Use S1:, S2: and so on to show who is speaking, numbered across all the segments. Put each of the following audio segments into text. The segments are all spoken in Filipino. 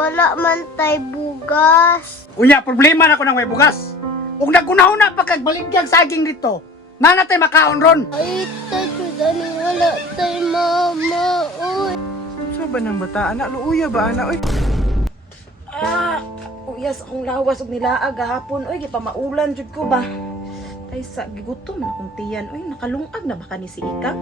S1: wala man tay bugas.
S2: Unya, problema na ko ng may bugas. Kung nagkunahuna pa kagbaligyan saging dito, nanatay makaon ron.
S1: Ay, tayo dani wala tay mama, uy.
S3: Sa ba ng bata, anak? Luuya ba, anak? Uy.
S4: Uyas akong lawas og nilaag gahapon. Oy, gipamaulan jud ko ba? Ay, sa gigutom na akong tiyan. Oy, nakalungag na baka ni si Ikang?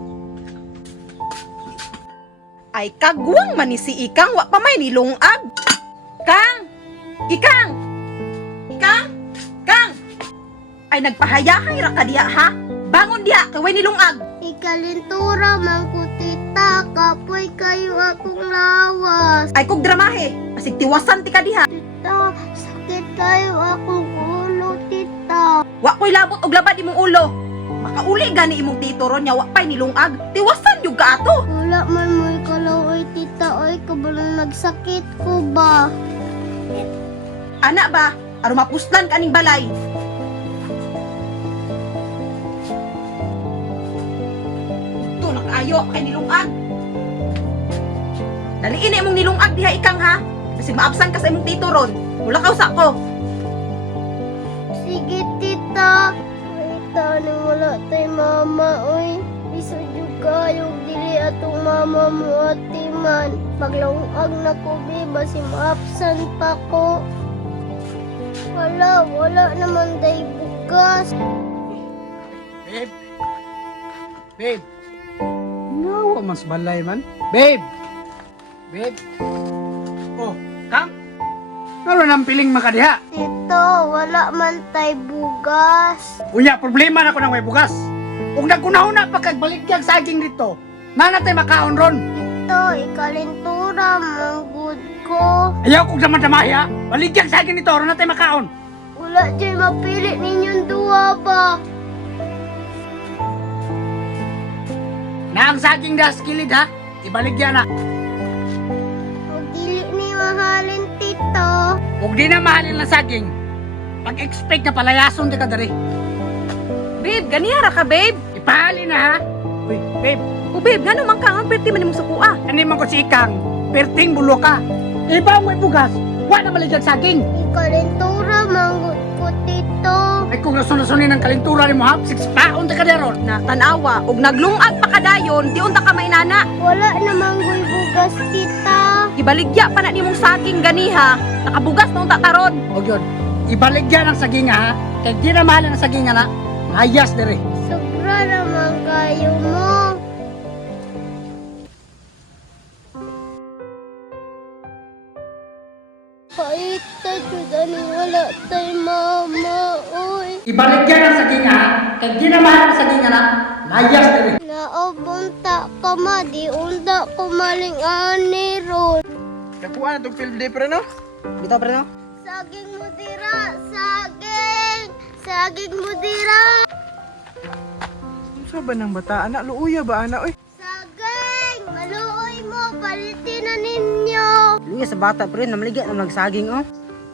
S4: Ay, kagwang man ni si Ikang. Wa pa may nilungag. Kang! Ikang! Ikang! Kang! Ay, nagpahayahay ra ka diya, ha? Bangon diya, kay way nilungag.
S1: Ikalintura man ko tita, kapoy kayo akong lawas.
S4: Ay, kog dramahe. Asig tiwasan ti ka diha.
S1: Tita, sakit kayo akong ulo, tita.
S4: Wa ko'y labot og labad imong ulo. Makauli gani imong tito ron nya wa pay nilungag. Tiwasan jud ka ato.
S1: Wala man mo'y kalaw, tita, oy, kabalang nagsakit ko ba?
S4: Ana ba? Aron mapuslan kaning balay. Ito nakaayo kay nilungag. Daliin imong nilungag diha Ikang ha. Kasi maabsan ka sa imong tito ron. Mula ka usa ko.
S1: Sige, tita. Tita, nang wala tay mama, oy. Bisa juga yung dili atong mama mo at timan. Paglawag na ko, biba, si maapsan pa ko. Wala naman day bugas.
S2: Babe. Babe. Nawa mas balay man. Babe. Babe. Oh, Kang. Ano nang piling makadiha?
S1: Tito, wala man tay bugas.
S2: Unya, problema na ko ng may bugas. Kung nagkunahuna pa kagbaligyan saging dito, nanatay makaon ron.
S1: Tito, ikalintura, manggod ko.
S2: Ayaw kong damay ha. Baligyan saging dito, ron natay makaon.
S1: Wala dyan mapili ninyong duwa ba?
S2: Na ang saging da skilid ha. Ibaligyan na.
S1: Huwag dili ni mahalin, tito.
S2: Kung di na mahalin ng saging, pag-expect na palayason di ka dari.
S4: Babe, ganihara ka babe.
S2: Ipahali na ha. Uy, babe.
S4: O babe, ngano man ka ang perti man imong sukua.
S2: Ano man ko si Ikang, perting bulo ka. Iba mo bugas, wala maligyan saging.
S1: Ikalintura, manggod ko, tito.
S2: Ay kung nasunasunin ng kalintura ni mo ha, 6 paon di ka daron.
S4: Na tanawa og naglungag pa kadayon, di unta ka mainana.
S1: Wala namang bugas, tita.
S4: Ibaligya pa na nimong saging ganiha. Nakabugas na unta taron.
S2: O yun, ibaligyan ang saging ha. Kaya di na mahalin ang saging na, ayas dari.
S1: Sobra naman kayo mo. Paita, dyan wala tay mama, uy.
S2: Ibaligyan ang saging ha. Kaya di na mahalin ang saging na, ayas dari.
S1: Naobunta ka ma, di unda ko maling ani ron.
S3: Nakuha na itong film day, pre, no?
S4: Bitaw pre no?
S1: Saging mo dira, saging! Saging mo dira!
S3: Sa ba ng bata, anak? Luuya ba, anak? Uy.
S1: Saging! Maluoy mo, palitin na ninyo!
S4: Luya sa bata pre, namaligya na nagsaging oh.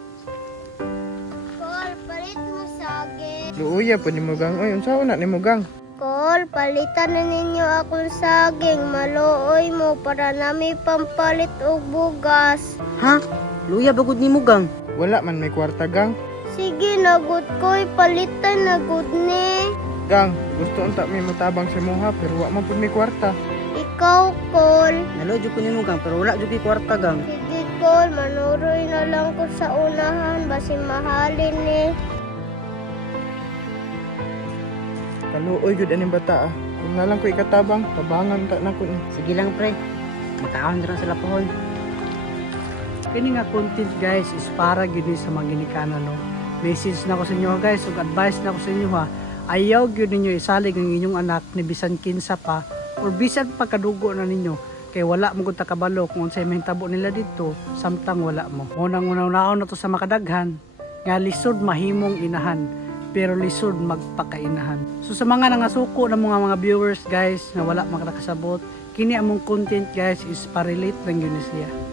S1: Kol, palit mo saging.
S3: Luuya pa ni Mugang. Uy, unsa na ni Mugang?
S1: Kol, palitan na ninyo akong saging. Maluoy mo para nami pampalit og bugas.
S4: Ha? Luya bagod ni Mugang.
S3: Wala man may kwarta, gang.
S1: Sige, nagod ko'y palitan nagod ni.
S3: Gang, gusto unta may matabang sa moha, pero wa man pud may kwarta.
S1: Ikaw, Kol.
S4: Nalojo ko ni Mugang pero wala jud kwarta gang.
S1: Sige, Kol, manuroy na lang ko sa unahan. Basi mahalin ni.
S3: Kaluoy gud aning bata, ah. Kung na lang ko ikatabang, tabangan ta na ko ni.
S4: Sige lang pre. Makaon ra sila pohon.
S2: Kini nga content guys is para gini sa mga ginikanan no. Message na ko sa inyo guys, ug advice na ko sa inyo ha. Ayaw gyud ninyo isalig ang inyong anak ni bisan kinsa pa or bisan pagkadugo na ninyo kay wala mo gud ta kabalo kung unsay mahitabo nila dito samtang wala mo. Unang-unaon na to sa makadaghan nga lisod mahimong inahan pero lisod magpakainahan. So sa mga nangasuko na mga viewers guys na wala makakasabot, kini among content guys is pa-relate lang yun siya.